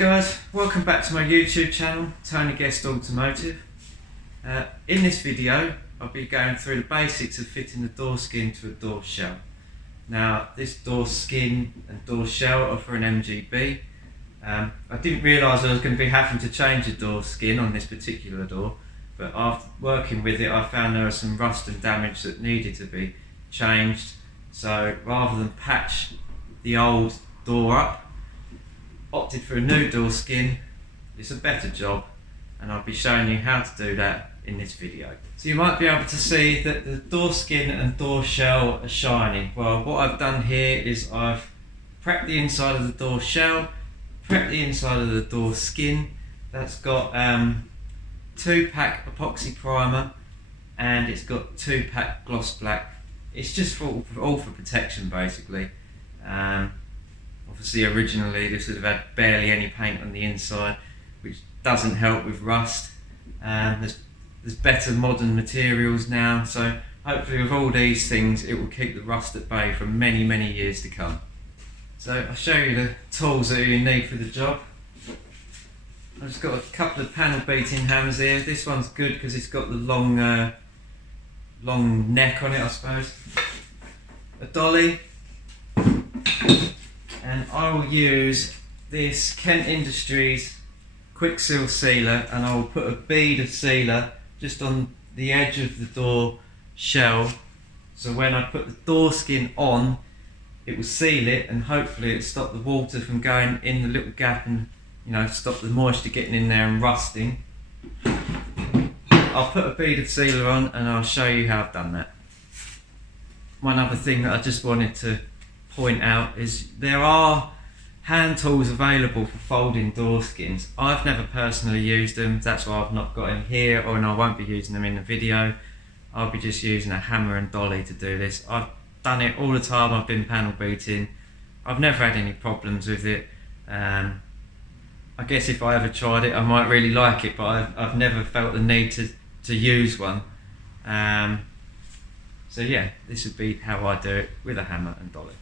guys, welcome back to my YouTube channel, Tony Guest Automotive. In this video I'll be going through the basics of fitting the door skin to a door shell. Now this door skin and door shell are for an MGB. I didn't realise I was going to be having to change the door skin on this particular door, but after working with it I found there was some rust and damage that needed to be changed. So rather than patch the old door up, opted for a new door skin. It's a better job and I'll be showing you how to do that in this video. So you might be able to see that the door skin and door shell are shining. Well, what I've done here is I've prepped the inside of the door shell, prepped the inside of the door skin. That's got 2-pack epoxy primer and it's got 2-pack gloss black. It's just all for protection basically. Obviously originally this would have had barely any paint on the inside, which doesn't help with rust. There's better modern materials now, so hopefully with all these things it will keep the rust at bay for many years to come. So I'll show you the tools that you need for the job. I've just got a couple of panel beating hammers here. This one's good because it's got the long neck on it, I suppose. A dolly. And I will use this Kent Industries quick seal sealer, and I will put a bead of sealer just on the edge of the door shell, so when I put the door skin on it will seal it and hopefully it'll stop the water from going in the little gap and, you know, stop the moisture getting in there and rusting. I'll put a bead of sealer on and I'll show you how I've done that. One other thing that I just wanted to point out is there are hand tools available for folding door skins. I've never personally used them, that's why I've not got them here, and I won't be using them in the video. I'll be just using a hammer and dolly to do this. I've done it all the time I've been panel beating. I've never had any problems with it. I guess if I ever tried it I might really like it, but I've never felt the need to use one. So yeah, this would be how I do it with a hammer and dolly.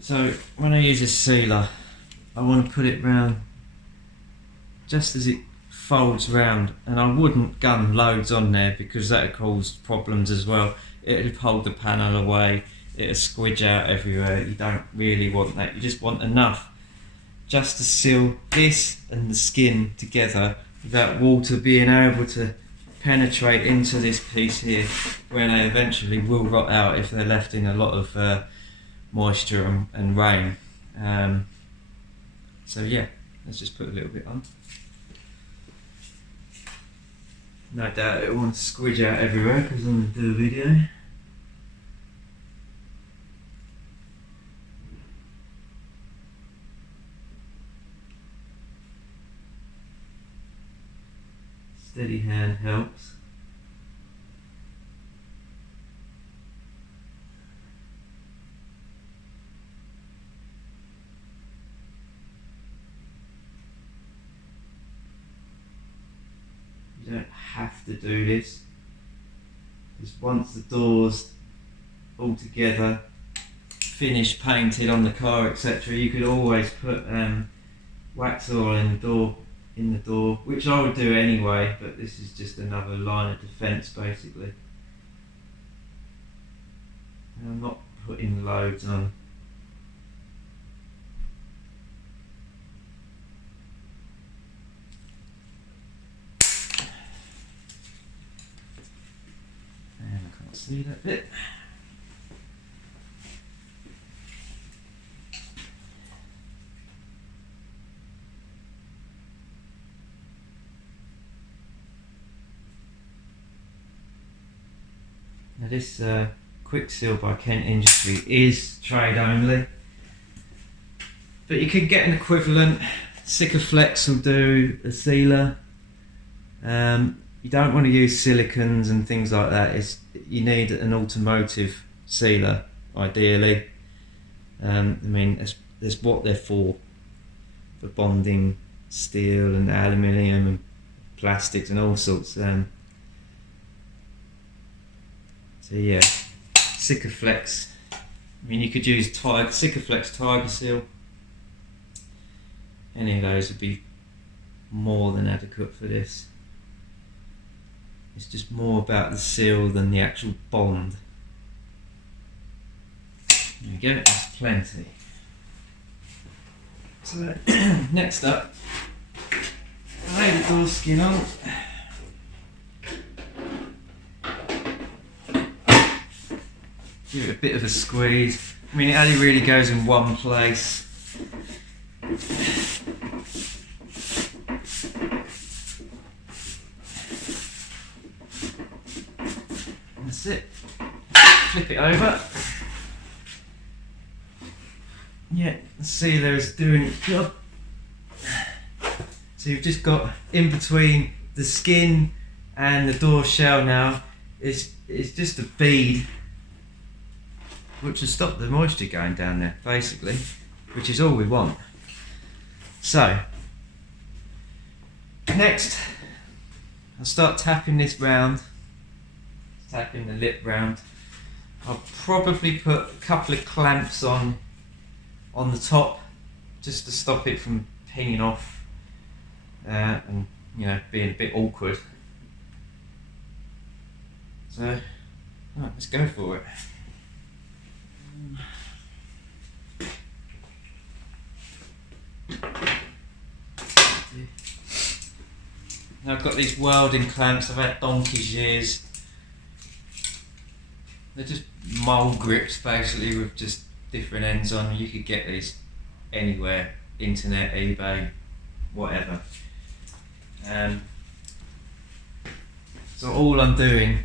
So when I use a sealer, I want to put it round just as it folds round, and I wouldn't gun loads on there because that would cause problems as well. It would hold the panel away, it would squidge out everywhere. You don't really want that, you just want enough just to seal this and the skin together without water being able to penetrate into this piece here, where they eventually will rot out if they're left in a lot of moisture and rain. So yeah, let's just put a little bit on. No doubt it won't squidge out everywhere because I'm going to do a video. Steady hand helps. You don't have to do this, because once the door's all together, finished, painted on the car, etc., you could always put wax oil in the door, which I would do anyway, but this is just another line of defence basically. And I'm not putting loads on. And I can't see that bit. Now this quick seal by Kent Industries is trade only, but you could get an equivalent. Sikaflex will do a sealer. You don't want to use silicons and things like that. You need an automotive sealer ideally. I mean that's what they're for bonding steel and aluminium and plastics and all sorts. So yeah, Sikaflex I mean, you could use Sikaflex Tiger Seal. Any of those would be more than adequate for this. It's just more about the seal than the actual bond. There we go, that's plenty. So next up, lay the door skin on. Give it a bit of a squeeze. I mean, it only really goes in one place. That's it. Flip it over. Yeah, the sealer is doing its job. So you've just got in between the skin and the door shell now. It's just a bead, which will stop the moisture going down there, basically, which is all we want. So, next, I'll start tapping this round, tapping the lip round. I'll probably put a couple of clamps on the top, just to stop it from pinging off and, you know, being a bit awkward. So, right, let's go for it. Now I've got these welding clamps. I've had donkey's years. They're just mole grips, basically, with just different ends on. You could get these anywhere, internet, eBay, whatever. So all I'm doing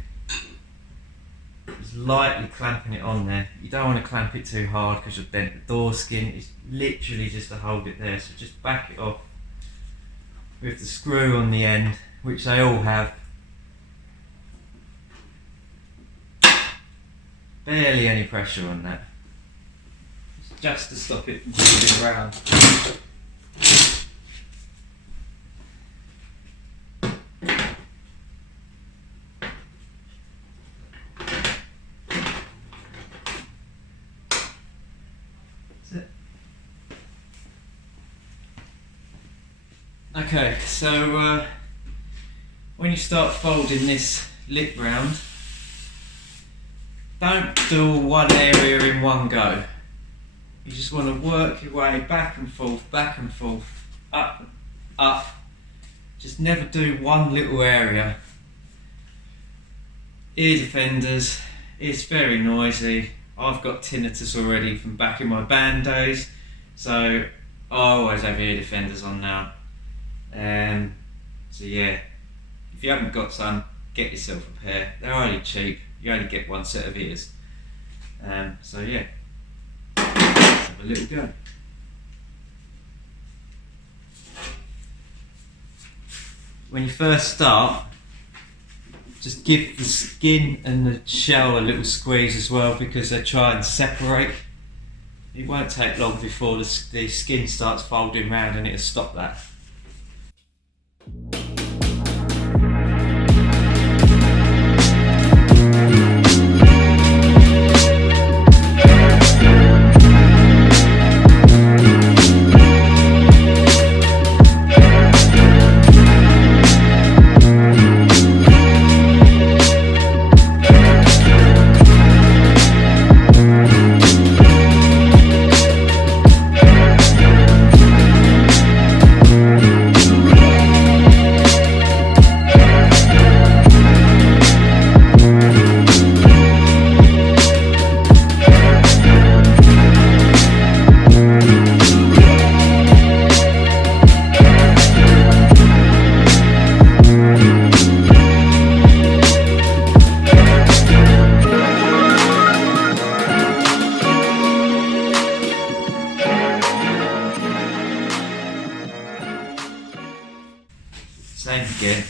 is lightly clamping it on there. You don't want to clamp it too hard because you'll dent the door skin. It's literally just to hold it there. So just back it off with the screw on the end, which they all have. Barely any pressure on that. It's just to stop it moving around. Okay, so when you start folding this lip round, don't do one area in one go. You just want to work your way back and forth, up, up. Just never do one little area. Ear defenders, it's very noisy. I've got tinnitus already from back in my band days, so I always have ear defenders on now. So yeah, if you haven't got some, get yourself a pair. They're only cheap. You only get one set of ears. So yeah, let's have a little go. When you first start, just give the skin and the shell a little squeeze as well, because they try and separate. It won't take long before the skin starts folding round, and it'll stop that. Same again.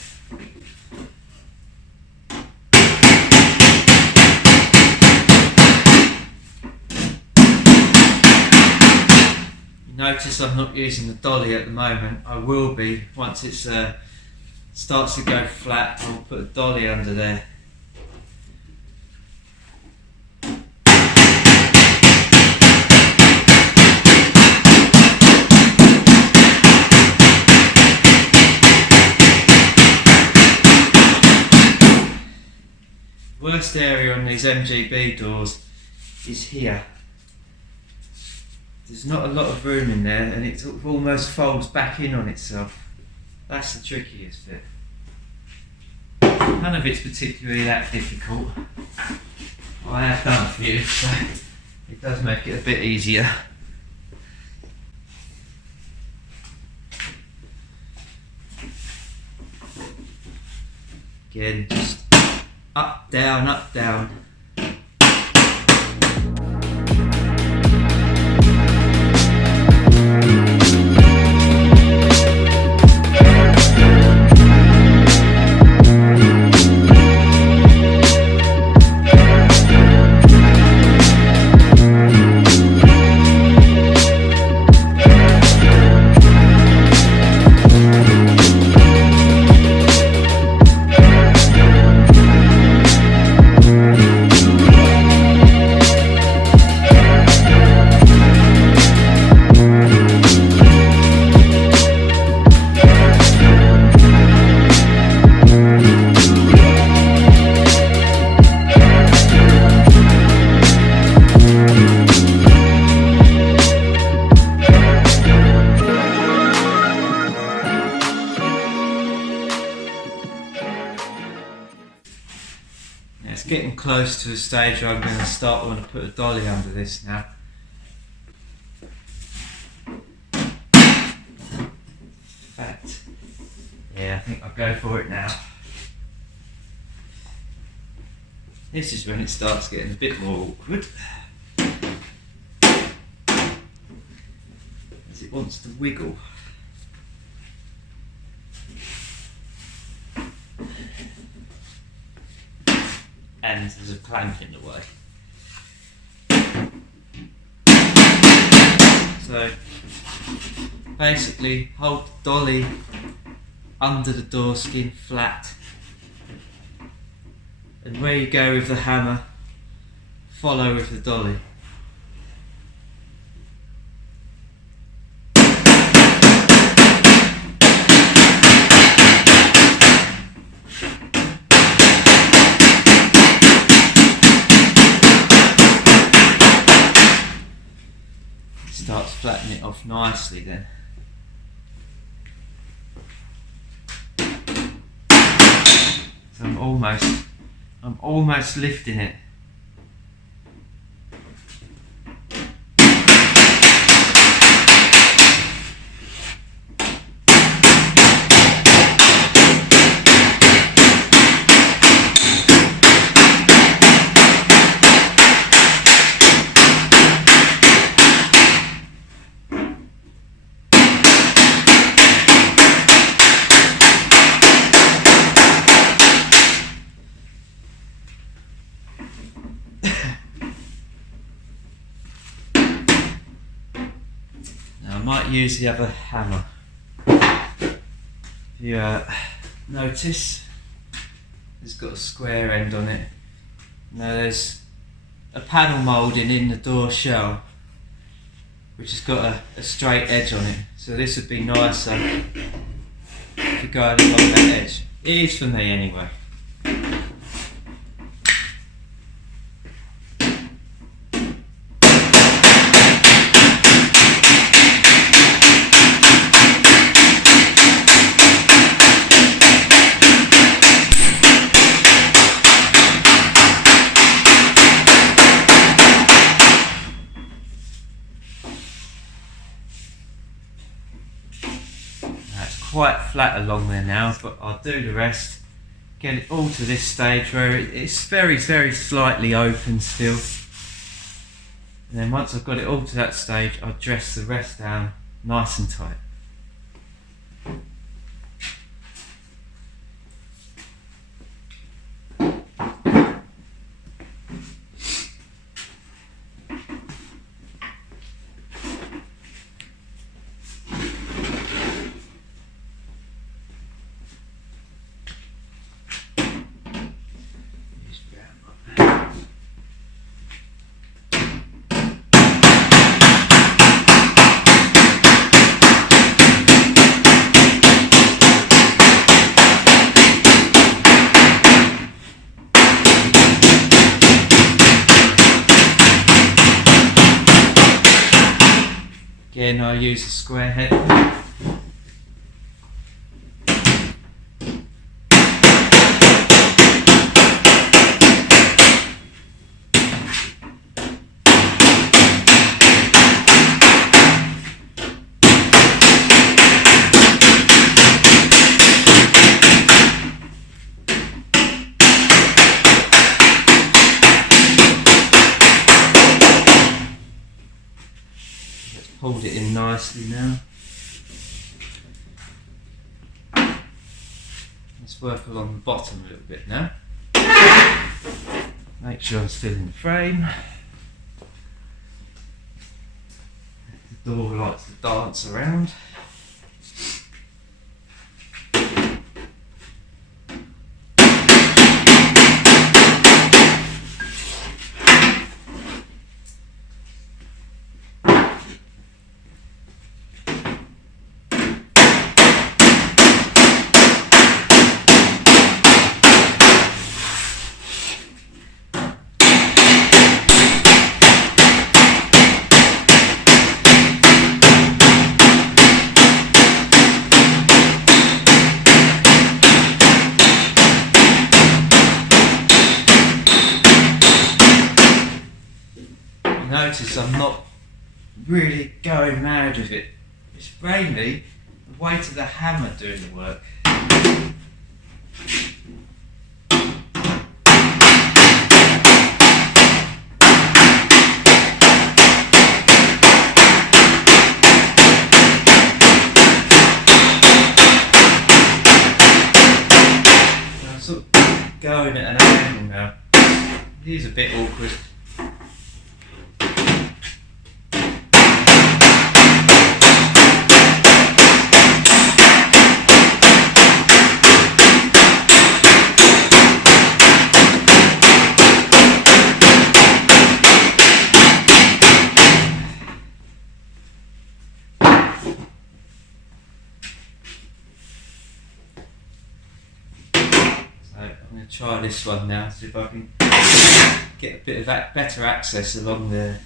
You notice I'm not using the dolly at the moment. I will be once it starts to go flat. I'll put a dolly under there. worst area on these MGB doors is here. There's not a lot of room in there, and it almost folds back in on itself. That's the trickiest bit. None of it's particularly that difficult. I have done a few, so it does make it a bit easier. Again, just up, down, up, down. It's getting close to a stage where I'm going to start wanting to put a dolly under this now. In fact, yeah, I think I'll go for it now. This is when it starts getting a bit more awkward, as it wants to wiggle. And there's a plank in the way. So basically hold the dolly under the door skin flat, and where you go with the hammer, follow with the dolly. Starts flattening it off nicely then. So I'm almost lifting it. Now I might use the other hammer. If you notice, it's got a square end on it. Now there's a panel moulding in the door shell which has got a straight edge on it, so this would be nicer if you're going along that edge. It is for me anyway. Quite flat along there now, but I'll do the rest, get it all to this stage where it's very slightly open still, and then once I've got it all to that stage, I'll dress the rest down nice and tight. Again, I use a square head. Hold it in nicely now. Let's work along the bottom a little bit now. Make sure I'm still in the frame. The door likes to dance around. Notice I'm not really going mad with it. It's mainly the weight of the hammer doing the work. I'm sort of going at an angle now. It is a bit awkward. I'm going to try this one now, see if I can get a bit of better access along there.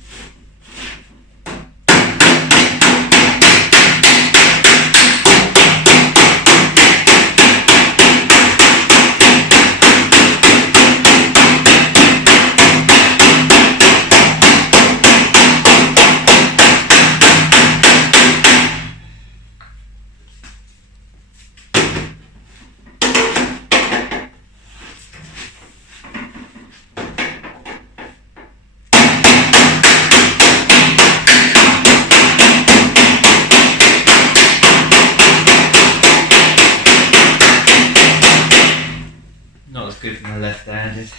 Not as good for my left-handed.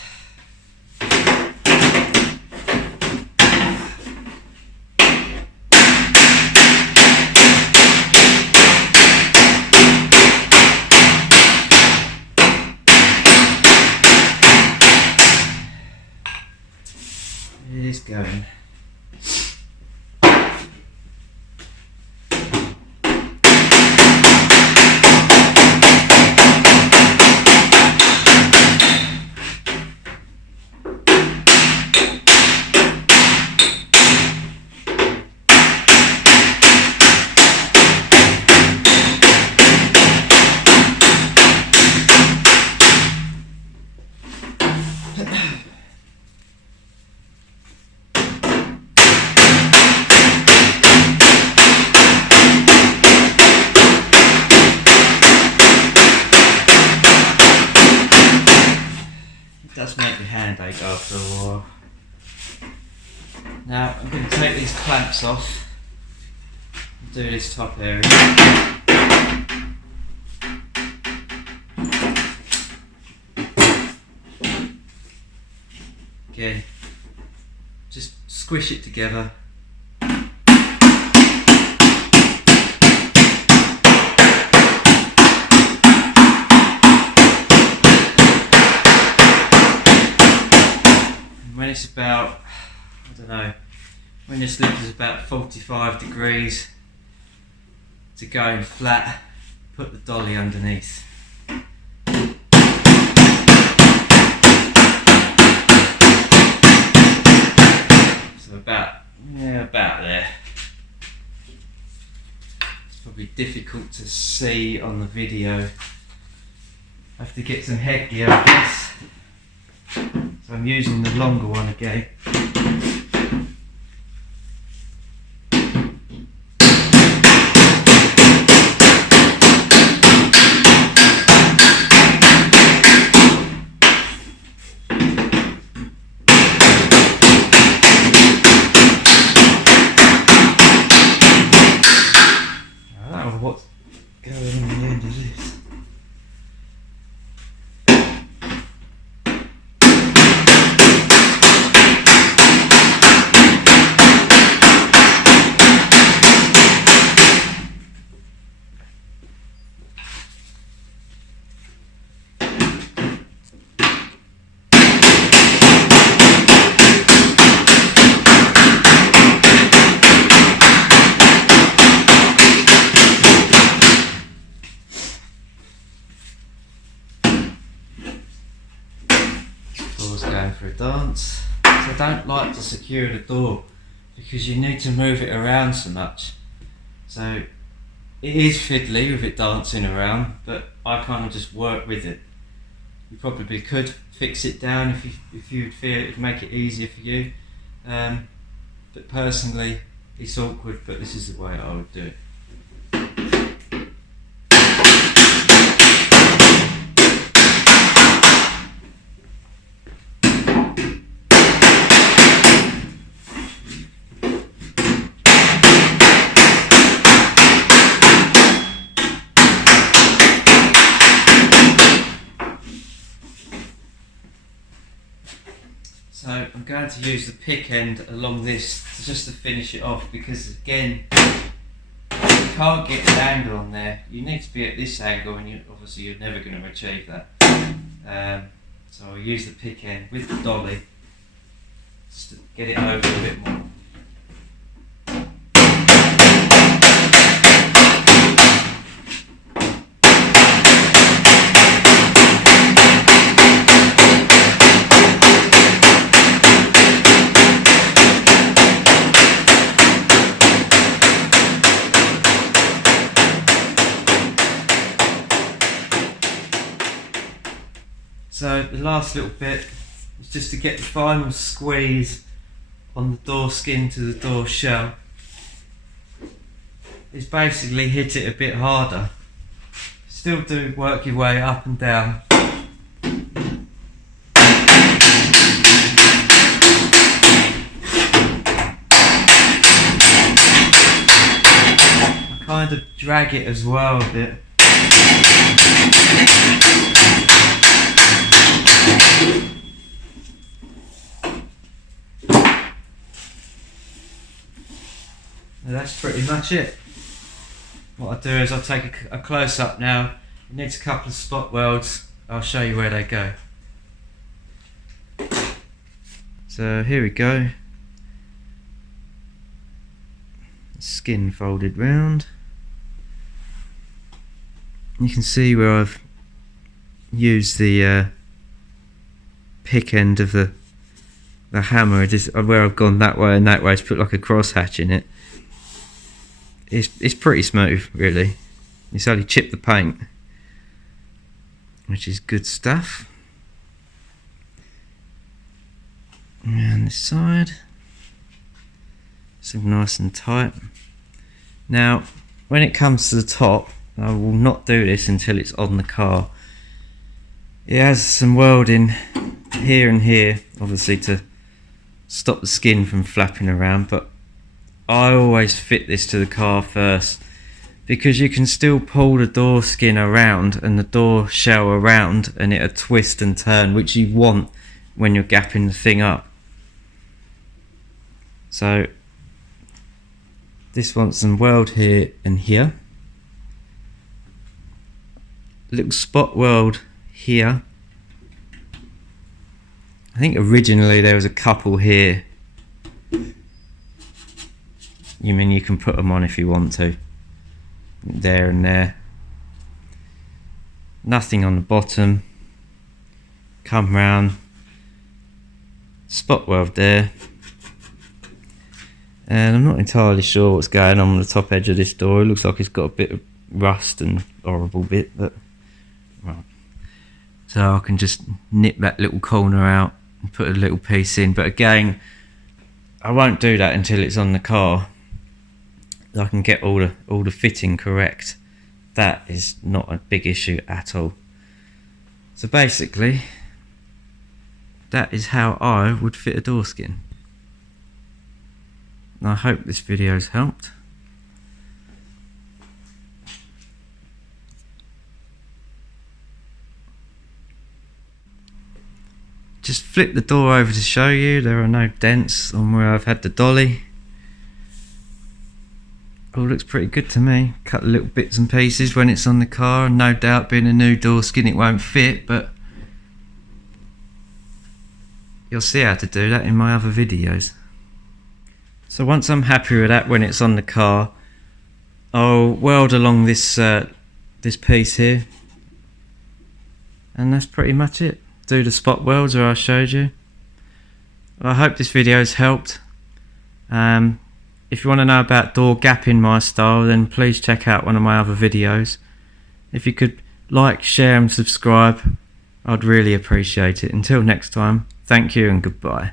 It is going. It does make your hand ache after a while. Now I'm going to take these clamps off and do this top area. Again, just squish it together. When it's about, I don't know, when this lip is about 45 degrees to going flat, put the dolly underneath. So about there. be difficult to see on the video. I have to get some headgear, I guess. So I'm using the longer one again. I don't know what's going on the end of this. Door's going for a dance. So I don't like to secure the door because you need to move it around so much. So it is fiddly with it dancing around, but I kind of just work with it. You probably could fix it down if you feel it would make it easier for you. But personally, it's awkward, but this is the way I would do it. So I'm going to use the pick end along this just to finish it off, because again, you can't get the angle on there. You need to be at this angle, and obviously you're never going to achieve that. So I'll use the pick end with the dolly just to get it over a bit more. So the last little bit is just to get the final squeeze on the door skin to the door shell. Is basically hit it a bit harder. Still do work your way up and down. I kind of drag it as well a bit. And that's pretty much it. What I do is I'll take a close up now. It needs a couple of spot welds. I'll show you where they go. So here we go. Skin folded round. You can see where I've used the pick end of the hammer, where I've gone that way and that way to put like a crosshatch in it. It's pretty smooth, really. It's only chipped the paint, which is good stuff. And this side, so nice and tight. Now, when it comes to the top, I will not do this until it's on the car. It has some welding here and here, obviously to stop the skin from flapping around, but I always fit this to the car first, because you can still pull the door skin around and the door shell around, and it'll twist and turn, which you want when you're gapping the thing up. So this wants some weld here and here. Little spot weld here. I think originally there was a couple here. You can put them on if you want to. There and there. Nothing on the bottom. Come round. Spot weld there. and I'm not entirely sure what's going on the top edge of this door. It looks like it's got a bit of rust and horrible bit, but right. So I can just nip that little corner out and put a little piece in, but again, I won't do that until it's on the car. I can get all the fitting correct. That is not a big issue at all. So basically, that is how I would fit a door skin. And I hope this video has helped. Just flip the door over to show you there are no dents on where I've had the dolly. All looks pretty good to me. Cut little bits and pieces when it's on the car, and no doubt being a new door skin it won't fit, but you'll see how to do that in my other videos. So once I'm happy with that when it's on the car, I'll weld along this this piece here, and that's pretty much it. Do the spot welds where I showed you. I hope this video has helped. If you want to know about door gapping my style, then please check out one of my other videos. If you could like, share and subscribe, I'd really appreciate it. Until next time, thank you and goodbye.